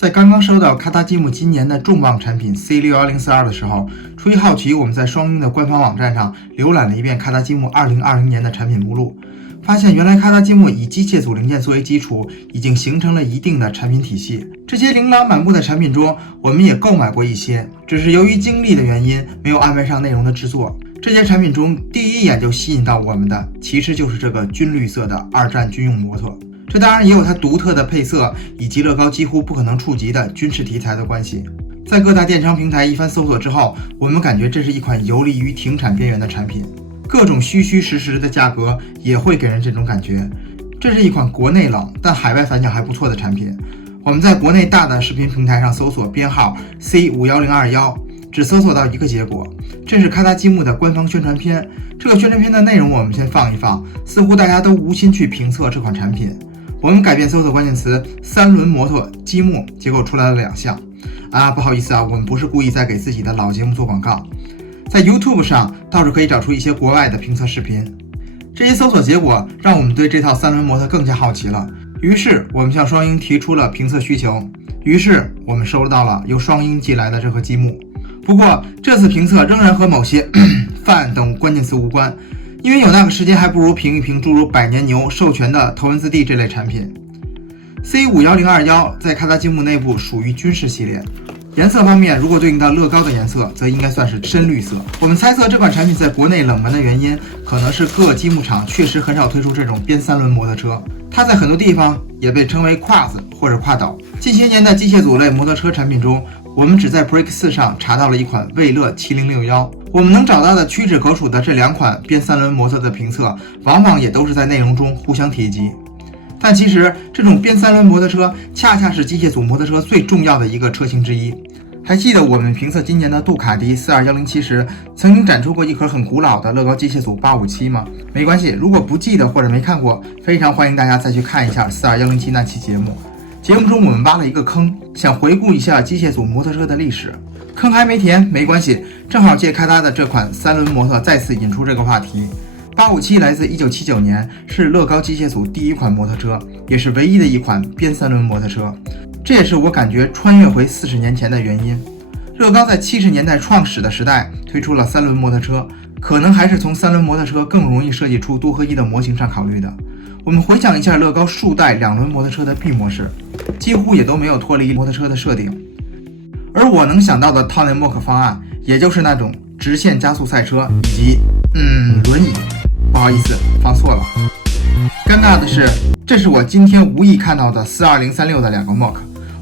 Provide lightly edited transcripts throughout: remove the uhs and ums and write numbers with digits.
在刚刚收到卡塔基姆今年的重磅产品 C61042 的时候，出于好奇，我们在双鹰的官方网站上浏览了一遍卡塔基姆2020年的产品目录，发现原来卡塔基姆以机械组零件作为基础，已经形成了一定的产品体系。这些琳琅满目的产品中，我们也购买过一些，只是由于精力的原因，没有安排上内容的制作。这些产品中，第一眼就吸引到我们的，其实就是这个军绿色的二战军用摩托。这当然也有它独特的配色以及乐高几乎不可能触及的军事题材的关系。在各大电商平台一番搜索之后，我们感觉这是一款游离于停产边缘的产品，各种虚虚实实的价格也会给人这种感觉。这是一款国内冷但海外反响还不错的产品。我们在国内大的视频平台上搜索编号 C51021，只搜索到一个结果，这是卡塔基姆的官方宣传片。这个宣传片的内容我们先放一放，似乎大家都无心去评测这款产品。我们改变搜索关键词三轮摩托积木，结果出来了2项。不好意思我们不是故意在给自己的老节目做广告。在 YouTube 上倒是可以找出一些国外的评测视频，这些搜索结果让我们对这套三轮摩托更加好奇了。于是我们向双鹰提出了评测需求，于是我们收到了由双鹰寄来的这盒积木。不过这次评测仍然和某些饭等关键词无关，因为有那个时间还不如评一评诸如百年牛、授权的头文字 D 这类产品。C51021在卡塔基姆内部属于军事系列，颜色方面如果对应到乐高的颜色，则应该算是深绿色。我们猜测这款产品在国内冷门的原因，可能是各积木厂确实很少推出这种边三轮摩托车，它在很多地方也被称为胯子或者胯斗。近些年的机械组类摩托车产品中，我们只在 Break4 上查到了一款魏乐7061，我们能找到的屈指可数的这2款边三轮摩托的评测，往往也都是在内容中互相提及。但其实这种边三轮摩托车恰恰是机械组摩托车最重要的一个车型之一。还记得我们评测今年的杜卡迪42107时，曾经展出过一盒很古老的乐高机械组857吗？没关系，如果不记得或者没看过，非常欢迎大家再去看一下42107那期节目。节目中我们挖了一个坑，想回顾一下机械组摩托车的历史。坑还没填，没关系，正好借卡塔的这款三轮摩托再次引出这个话题。857来自1979年，是乐高机械组第一款摩托车，也是唯一的一款边三轮摩托车。这也是我感觉穿越回40年前的原因。乐高在70年代创始的时代推出了三轮摩托车，可能还是从三轮摩托车更容易设计出多合一的模型上考虑的。我们回想一下乐高数代2轮摩托车的 B 模式，几乎也都没有脱离摩托车的设定。而我能想到的 Tony-Hawk 方案，也就是那种直线加速赛车以及轮椅。不好意思，放错了。尴尬的是，这是我今天无意看到的42036的2个 mock。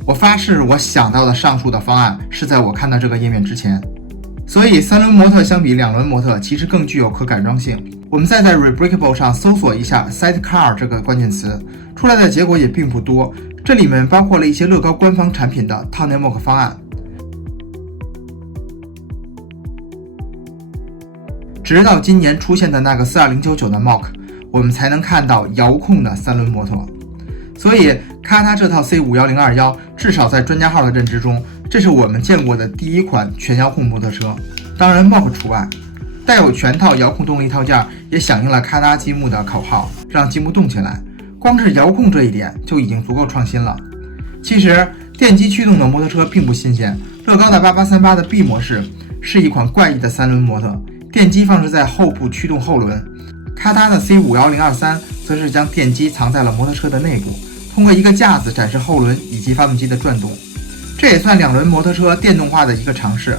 我发誓，我想到的上述的方案是在我看到这个页面之前。所以三轮摩托相比2轮摩托其实更具有可改装性。我们再在 Rebreakable 上搜索一下 Sidecar 这个关键词，出来的结果也并不多。这里面包括了一些乐高官方产品的 Tony-Hawk 方案。直到今年出现的那个42099的 mock， 我们才能看到遥控的三轮摩托。所以卡塔这套 C51021 至少在专家号的认知中，这是我们见过的第一款全遥控摩托车，当然 mock 除外。带有全套遥控动力套件，也响应了卡塔积木的口号，让积木动起来。光是遥控这一点就已经足够创新了。其实电机驱动的摩托车并不新鲜，乐高的8838的 B 模式是一款怪异的三轮摩托，电机放置在后部驱动后轮。卡塔的 C51023 则是将电机藏在了摩托车的内部，通过一个架子展示后轮以及发动机的转动，这也算2轮摩托车电动化的一个尝试。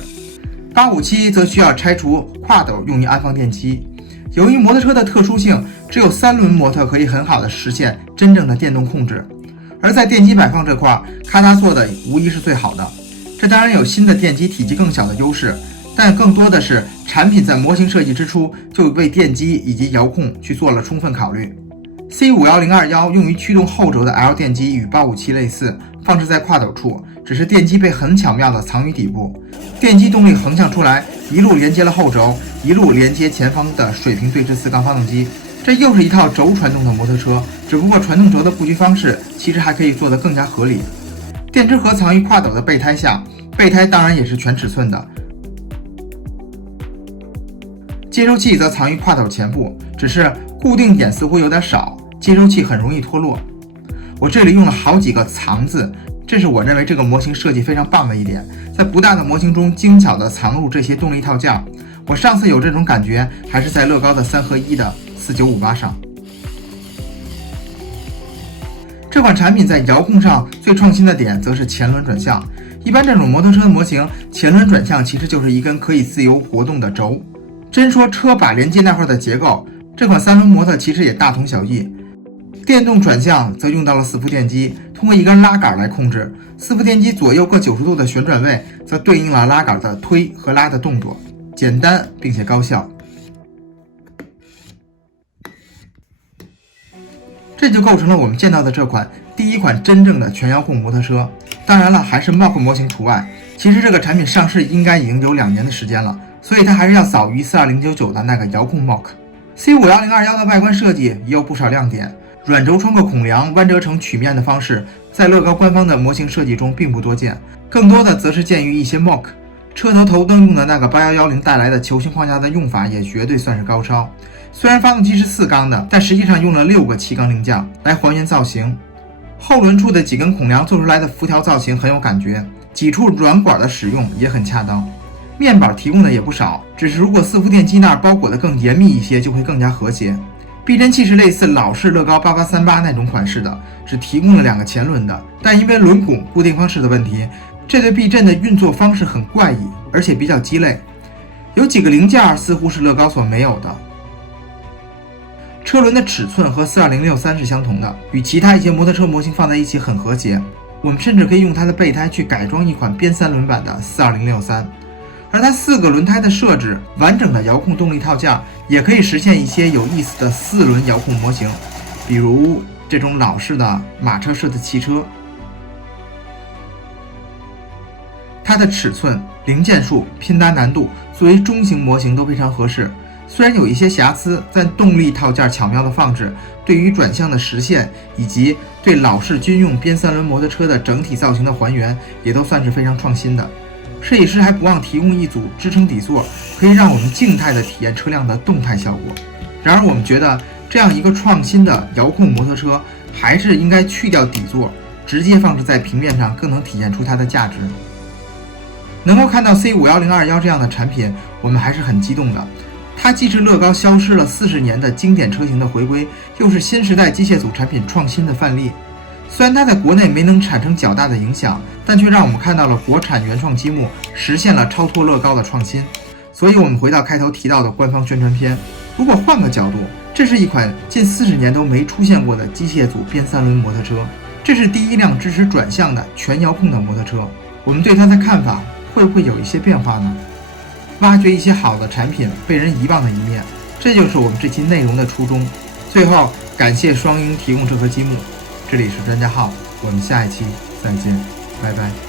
857则需要拆除跨斗用于安放电机。由于摩托车的特殊性，只有3轮摩托可以很好的实现真正的电动控制，而在电机摆放这块，卡塔做的无疑是最好的。这当然有新的电机体积更小的优势，但更多的是产品在模型设计之初就为电机以及遥控去做了充分考虑。C51021用于驱动后轴的 L 电机与857类似，放置在跨斗处，只是电机被很巧妙地藏于底部，电机动力横向出来，一路连接了后轴，一路连接前方的水平对置4缸发动机。这又是一套轴传动的摩托车，只不过传动轴的布局方式其实还可以做得更加合理。电池盒藏于跨斗的备胎下，备胎当然也是全尺寸的。接收器则藏于跨斗前部，只是固定点似乎有点少，接收器很容易脱落。我这里用了好几个藏字，这是我认为这个模型设计非常棒的一点，在不大的模型中精巧地藏入这些动力套件。我上次有这种感觉还是在乐高的3合1的4958上。这款产品在遥控上最创新的点则是前轮转向。一般这种摩托车的模型，前轮转向其实就是一根可以自由活动的轴。真说车把连接那块的结构，这款3轮摩托其实也大同小异。电动转向则用到了4伏电机，通过一根拉杆来控制。4伏电机左右各90度的旋转位，则对应了拉杆的推和拉的动作，简单并且高效。这就构成了我们见到的这款第一款真正的全遥控摩托车。当然了，还是 Mock 模型除外。其实这个产品上市应该已经有2年的时间了，所以它还是要早于42099的那个遥控 Mock。C51021的外观设计也有不少亮点，软轴穿过孔梁弯折成曲面的方式，在乐高官方的模型设计中并不多见，更多的则是见于一些 Mock。车头头灯用的那个8110带来的球形框架的用法也绝对算是高超。虽然发动机是4缸的，但实际上用了6个气缸零件来还原造型。后轮处的几根孔梁做出来的辐条造型很有感觉，几处软管的使用也很恰当。面板提供的也不少，只是如果4伏电机那儿包裹的更严密一些，就会更加和谐。避震器是类似老式乐高8838那种款式的，只提供了2个前轮的，但因为轮毂固定方式的问题，这对避震的运作方式很怪异，而且比较鸡肋。有几个零件似乎是乐高所没有的。车轮的尺寸和42063是相同的，与其他一些摩托车模型放在一起很和谐。我们甚至可以用它的备胎去改装一款边3轮版的42063。而它4个轮胎的设置，完整的遥控动力套件，也可以实现一些有意思的4轮遥控模型，比如这种老式的马车式的汽车。它的尺寸、零件数、拼搭难度作为中型模型都非常合适。虽然有一些瑕疵，但动力套件巧妙的放置，对于转向的实现以及对老式军用边3轮摩托车的整体造型的还原，也都算是非常创新的。设计师还不忘提供一组支撑底座，可以让我们静态的体验车辆的动态效果。然而我们觉得这样一个创新的遥控摩托车，还是应该去掉底座，直接放置在平面上，更能体现出它的价值。能够看到 C51021这样的产品，我们还是很激动的。它既是乐高消失了40年的经典车型的回归，又是新时代机械组产品创新的范例。虽然它在国内没能产生较大的影响，但却让我们看到了国产原创积木实现了超脱乐高的创新。所以我们回到开头提到的官方宣传片，如果换个角度，这是一款近40年都没出现过的机械组边3轮摩托车，这是第一辆支持转向的全遥控的摩托车。我们对它的看法会不会有一些变化呢？挖掘一些好的产品被人遗忘的一面，这就是我们这期内容的初衷。最后，感谢双鹰提供这盒积木。这里是专家号，我们下一期再见，拜拜。